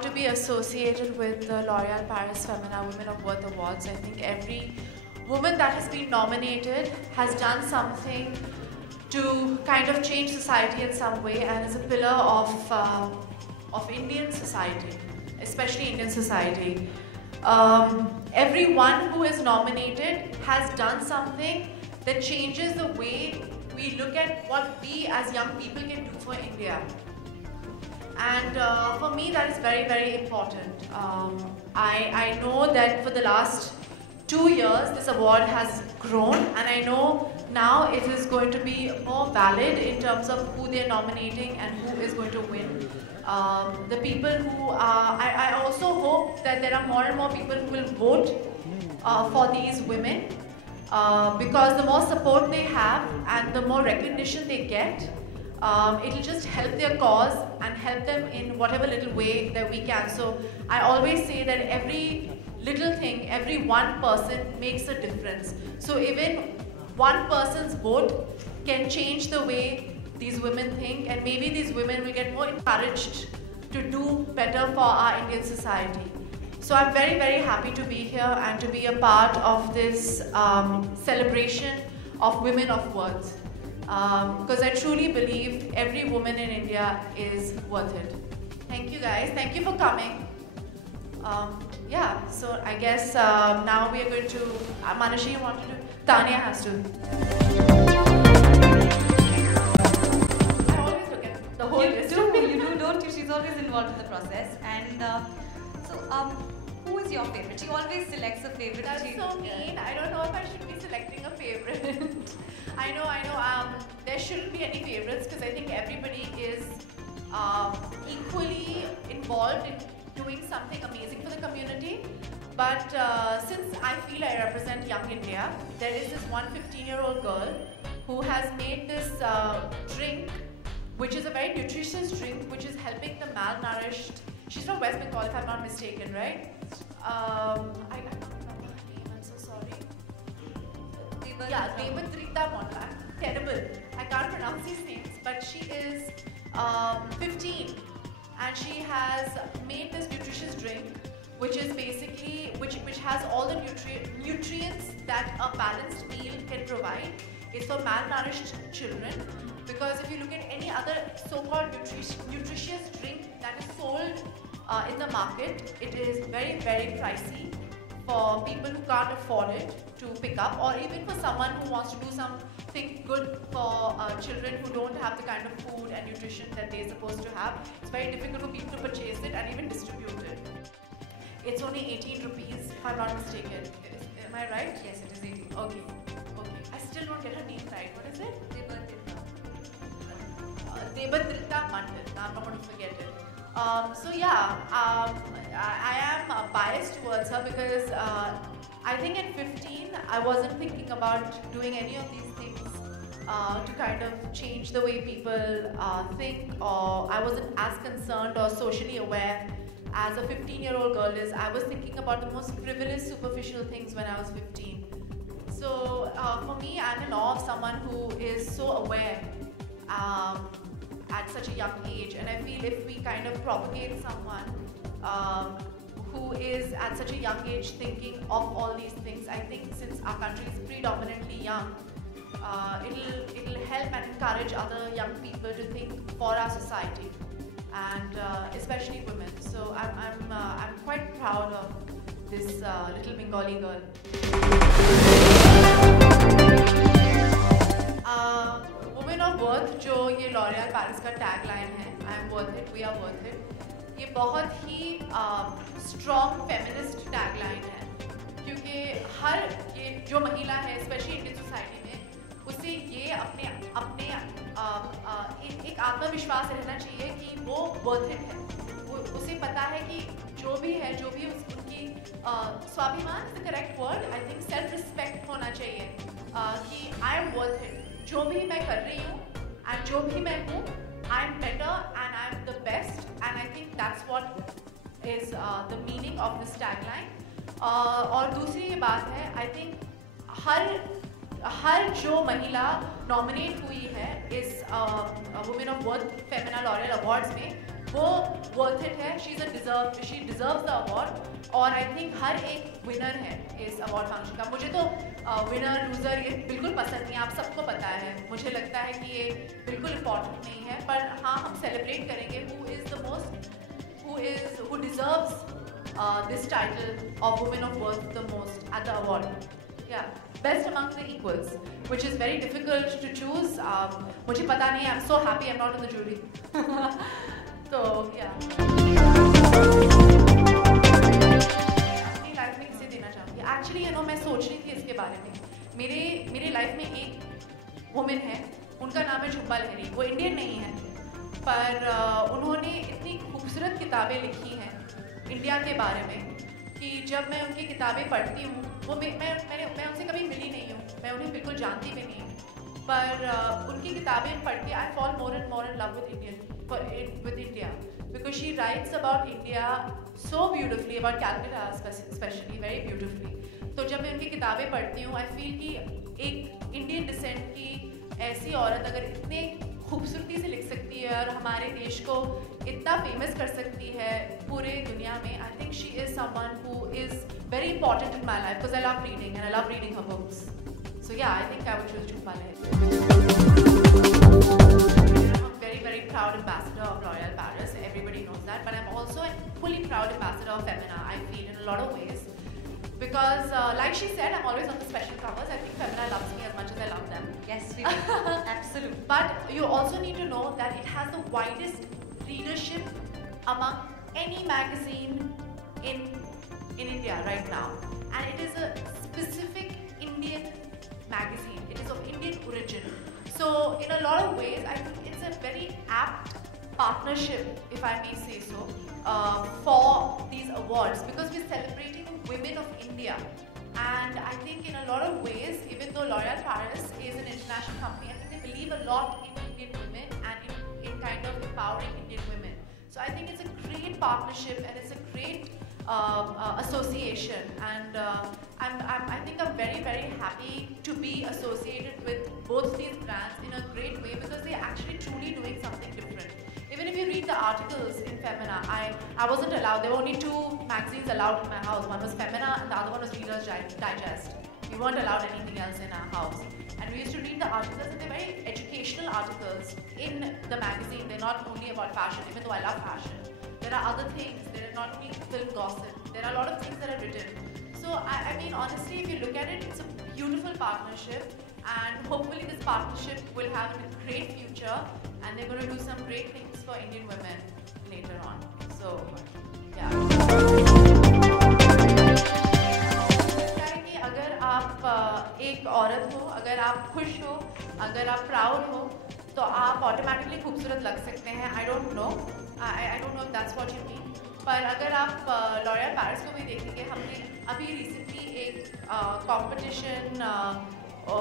proud to be associated with the L'Oréal Paris Femina Women of Worth Awards. I think every woman that has been nominated has done something to kind of change society in some way and is a pillar of Indian society, especially Indian society. Everyone who is nominated has done something that changes the way we look at what we as young people can do for India. And for me, that is very, very important. I know that for the last 2 years, this award has grown, and I know now it is going to be more valid in terms of who they're nominating and who is going to win. The people who I also hope that there are more and more people who will vote for these women because the more support they have and the more recognition they get, it'll just help their cause and help them in whatever little way that we can. So I always say that every little thing, every one person makes a difference. So even one person's vote can change the way these women think, and maybe these women will get more encouraged to do better for our Indian society. So I'm very, very happy to be here and to be a part of this celebration of women of worth. Because I truly believe every woman in India is worth it. Thank you guys. Thank you for coming. Yeah, so I guess now we are going to, Manashi, you wanted to, Tanya has to. I always look at the whole list. You do, don't you? She's always involved in the process. And who is your favorite? She always selects a favorite. That's so mean. I don't know if I should be selecting a favorite. I know. There shouldn't be any favorites because I think everybody is equally involved in doing something amazing for the community. But since I feel I represent Young India, there is this 15-year-old girl who has made this drink, which is a very nutritious drink, which is helping the malnourished. She's from West Bengal, if I'm not mistaken, right? I don't remember her name, I'm so sorry. Yeah, Debatrita Mondla. Terrible. I can't pronounce these names, but she is 15 and she has made this nutritious drink, which is basically, which has all the nutrients that a balanced meal can provide. It's for malnourished children, because if you look at any other so-called nutritious drink that is sold in the market, it is very, very pricey for people who can't afford it to pick up, or even for someone who wants to do something good for children who don't have the kind of food and nutrition that they're supposed to have. It's very difficult for people to purchase it and even distribute it. It's only 18 rupees, if I'm not mistaken. Am I right? Yes, it is 18. Okay. I still don't get her name right. What is it? Debatrita Mandal. I'm not going to forget it. So yeah, I am biased towards her because I think at 15 I wasn't thinking about doing any of these things to kind of change the way people think, or I wasn't as concerned or socially aware as a 15-year-old girl is. I was thinking about the most frivolous, superficial things when I was 15. So for me, I'm in awe of someone who is so aware at such a young age, and I feel if we kind of propagate someone who is at such a young age thinking of all these things, I think since our country is predominantly young, it'll help and encourage other young people to think for our society, and especially women. So I'm quite proud of this little Bengali girl. Women of Worth, जो ये L'Oréal Paris का tagline है, I am worth it, we are worth it, ये बहुत ही strong feminist tagline है, क्योंकि हर ये जो महिला है, especially Indian society में, उसे ये अपने एक आत्मविश्वास रहना चाहिए कि वो worth it है, उसे पता है कि जो भी उनकी स्वाभिमान is the correct word, I think self respect होना चाहिए कि I am worth it. जो भी मैं कर रही हूँ and जो भी मैं हूँ, I am better and I am the best, and I think that's what is the meaning of this tagline. और दूसरी ये बात है, I think हर जो महिला नॉमिनेट हुई है इस Women of Worth Femina L'Oréal Awards में, वो वर्थ इट है. She deserves the award. और आई थिंक हर एक विनर है इस अवार्ड फंक्शन का. मुझे तो विनर लूज़र ये बिल्कुल पसंद नहीं है, आप सबको पता है. मुझे लगता है कि ये बिल्कुल इम्पॉर्टेंट नहीं है, पर हाँ हम सेलिब्रेट करेंगे who deserves this title of Women of Worth the most at the award. Yeah, best among the equals, which is very difficult to choose. मुझे पता नहीं, I'm so happy I'm not in the jury. तो yeah. अपनी life में किसे देना चाहूँगी? Actually you know मैं सोच रही थी इसके बारे में. मेरे लाइफ में एक वुमेन है, उनका नाम है झुम्पा लाहिरी. वो इंडियन नहीं है, पर उन्होंने इतनी खूबसूरत किताबें लिखी हैं इंडिया के बारे में कि जब मैं उनकी किताबें पढ़ती हूँ, वो मैं उनसे कभी मिली नहीं हूँ, मैं उन्हें बिल्कुल जानती भी नहीं हूँ, पर उनकी किताबें पढ़ के I fall more and love with India because she writes about India so beautifully, about Calcutta specially very beautifully. तो जब मैं उनकी किताबें पढ़ती हूँ, आई फील कि एक इंडियन डिसेंट की ऐसी औरत अगर इतने खूबसूरती से लिख सकती है और हमारे देश को इतना फेमस कर सकती है पूरे दुनिया में, I think she is someone who is very important in my life because I love reading and I love reading her books. So yeah I think I would choose Jhumpa Lahiri. I'm very proud ambassador of L'Oréal Paris. Everybody knows that, but I'm also a fully proud ambassador of Femina. I feel in a lot of ways because, like she said, I'm always on the special covers. I think Femina loves me as much as I love them. Yes, we do. Absolutely. But you also need to know that it has the widest readership among any magazine in India right now, and it is a specific Indian magazine. It is of Indian origin. So in a lot of ways, I think it's a very apt partnership, if I may say so, for these awards because we're celebrating women of India. And I think in a lot of ways, even though L'Oréal Paris is an international company, I think they believe a lot in Indian women and in kind of empowering Indian women. So I think it's a great partnership and it's a great association. And I think I'm very happy to be associated with both these brands in a great way because they're actually truly doing something different. Even if you read the articles in Femina, I wasn't allowed. There were only 2 magazines allowed in my house. One was Femina and the other one was Reader's Digest. We weren't allowed anything else in our house. And we used to read the articles and they're very educational articles in the magazine. They're not only about fashion, even though I love fashion. There are other things. There are not only film gossip. There are a lot of things that are written. So I mean, honestly, if you look at it, it's a beautiful partnership. And hopefully this partnership will have a great future. And they're going to do some great things for Indian women later on. So, yeah. कि अगर आप एक औरत हो, अगर आप खुश हो, अगर आप प्राउड हो, तो आप ऑटोमेटिकली खूबसूरत लग सकते हैं. I don't know if that's what you mean. पर अगर आप L'Oréal Paris को भी देखेंगे, हमने अभी रिसेंटली एक कंपटीशन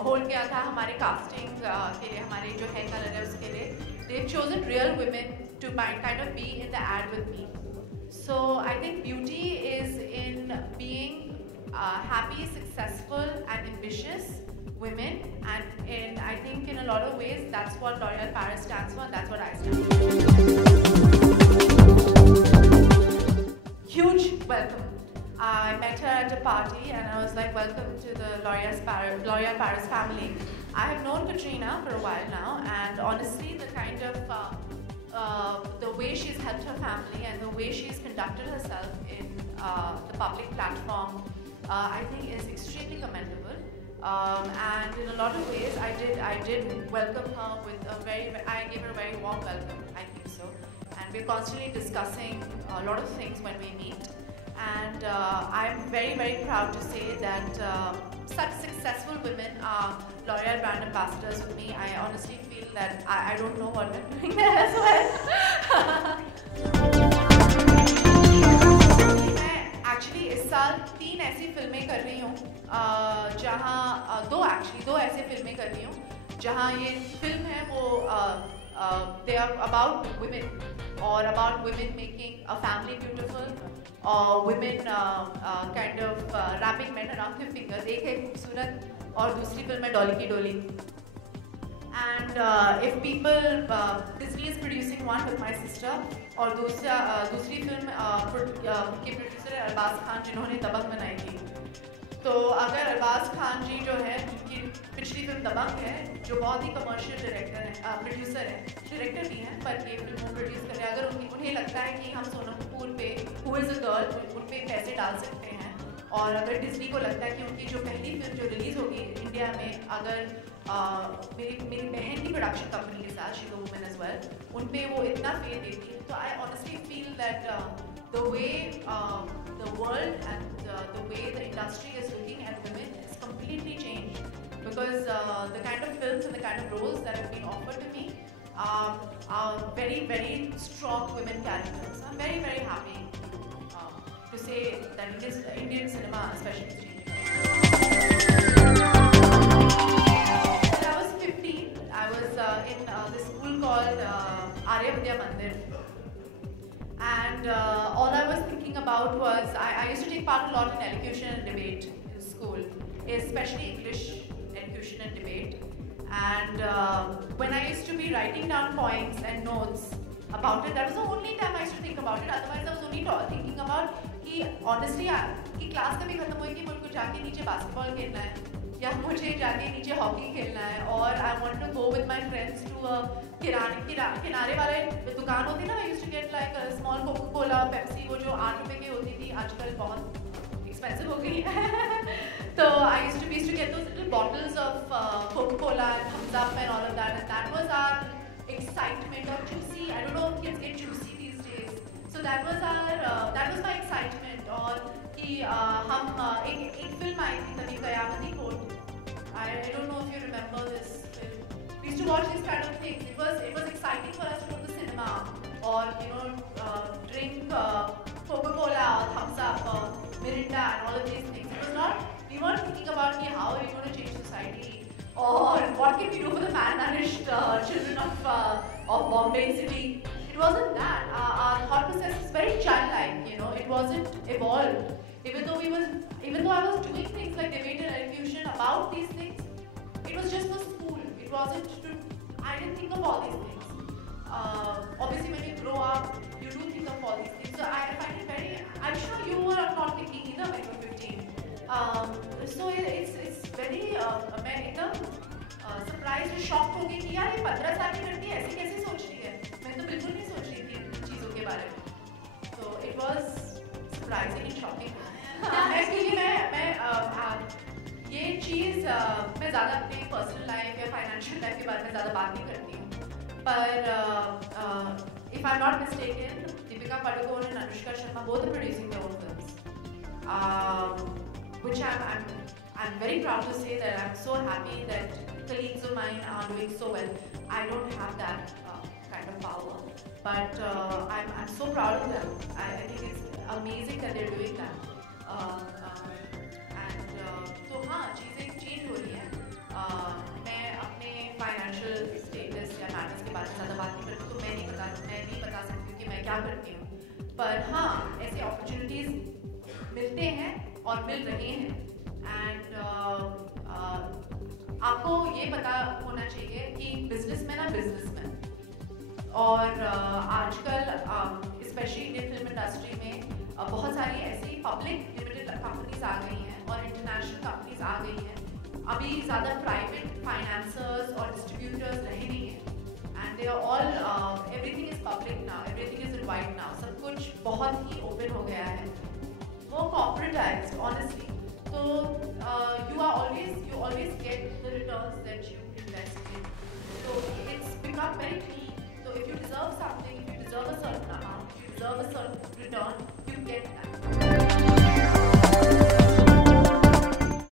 होल्ड किया था हमारे कास्टिंग के लिए, हमारे जो हेयर कलर है उसके लिए. They've chosen real women to kind of be in the ad with me. So I think beauty is in being happy, successful and ambitious women, and I think in a lot of ways that's what L'Oréal Paris stands for, and that's what I stand for. Huge welcome. I met her at a party and I was like, welcome to the L'Oréal Paris family. I have known Katrina for a while now, and honestly the kind of the way she's helped her family and the way she's conducted herself in the public platform I think is extremely commendable. And in a lot of ways I did welcome her with I gave her a very warm welcome, I think so. And we're constantly discussing a lot of things when we meet. And I'm very proud to say that such successful women are L'Oréal brand ambassadors with me. I honestly feel that I don't know what I'm doing there as well. मैं actually इस साल 3 ऐसी फिल्में कर रही हूँ जहाँ दो ऐसी फिल्में कर रही हूँ जहाँ ये फिल्म है वो they are about women or about women making a family beautiful or women kind of wrapping men around their fingers. एक है खूबसूरत और दूसरी फिल्म है डॉली की डोली. And if people, Disney is producing one with my sister, और दूसरी फिल्म के प्रोड्यूसर है अरबाज खान जिन्होंने दबंग बनाई थी। तो अगर अरबाज खान जी जो है जिनकी पिछली फिल्म दबंग है, जो बहुत ही कमर्शियल डायरेक्टर है, प्रोड्यूसर है, डायरेक्टर भी हैं पर ये फिल्म वो प्रोड्यूस कर रहे हैं, अगर उन्हें लगता है कि हम सोनम कपूर पे हु इज़ अ गर्ल उन पे पैसे डाल सकते हैं, और अगर डिज्नी को लगता है कि उनकी जो पहली फिल्म जो रिलीज़ होगी इंडिया में, अगर मेरी बहन की प्रोडक्शन कंपनी के साथ she is a woman as well, उन पे वो इतना फेथ देती है, तो I honestly feel that the way the world and the way the industry is looking at women is completely changed, because the kind of films and the kind of roles that have been offered to me are very, very strong women characters. I'm very, very happy to say that Indian cinema especially is changing. When I was 15, I was in this school called Arya Vidya Mandir. And all I was thinking about was, I used to take part a lot in elocution and debate in school, especially English elocution and debate. And when I used to be writing down points and notes about it, that was the only time I used to think about it. Otherwise, I was only thinking about कि honestly कि class कभी खत्म होगी, मुझे को जाके नीचे basketball खेलना है, या मुझे जाके नीचे हॉकी खेलना है, और I want to go with my friends to किनारे वाले दुकान होती ना, I used to get like a small Coca-Cola, Pepsi, वो जो 8 रुपए की होती थी, आजकल बहुत expensive हो गई है। तो I used to get those little bottles of Coca-Cola and Thumbs Up and all of that, and that was our excitement of juicy. I don't know if kids get juicy these days. So that was my excitement. और कि हम एक film आई थी तभी कयामती court. I don't know if you remember this film. We used to watch these kind of things. It was exciting for us to go to the cinema, or drink Coca-Cola, Thumbs Up, Mirinda, and all of these things. It was not. We weren't thinking about how are we going to change society, or what can we do for the malnourished children of Bombay city. It wasn't that. Our thought process is very childlike. It wasn't evolved. Even though I was doing things like debate and elocution about these things, it was just for school. It wasn't to. I didn't think of all these things. Obviously, when you grow up, you do think of all these things. So I find it very. I'm sure you were not thinking either when you were 15. So it's very. मैं एकदम surprise और shock हो गई कि यार ये 15 साल की लड़की ऐसे कैसे सोच रही है. मैं तो बिल्कुल नहीं सोच रही थी इन चीज़ों के बारे में. So it was surprising and shocking. Actually मैं ये चीज़ मैं ज़्यादा अपने पर्सनल लाइफ या फाइनेंशियल लाइफ के बारे में ज़्यादा बात नहीं करती हूँ, पर if I'm not mistaken, Deepika Padukone and Anushka Sharma both are producing their own films, which I'm very proud to say that I'm so happy that colleagues of mine are doing so well. I don't have that kind of power, but I'm so proud of them. I think it's amazing that they're doing that. तो हाँ, चीज़ें change हो रही हैं. मैं अपने financial status या matters के बारे में ज़्यादा बात नहीं करती, तो मैं नहीं बता सकती कि मैं क्या करती हूँ, पर हाँ ऐसे अपॉर्चुनिटीज़ मिलते हैं और मिल रहे हैं. एंड आपको ये पता होना चाहिए कि बिजनेसमैन है बिजनेसमैन, और आजकल स्पेशली इंडियन फिल्म इंडस्ट्री में बहुत सारी ऐसी पब्लिक लिमिटेड कंपनीज आ गई हैं और इंटरनेशनल कंपनीज आ गई हैं. अभी ज़्यादा प्राइवेट फाइनेंसर्स और डिस्ट्रीब्यूटर्स रहे नहीं हैं, and they are all everything is public now, everything is revised now. सब कुछ बहुत ही ओपन हो गया है, वो कॉर्पोरेटाइज्ड ऑनेस्टली. तो you always get the returns that you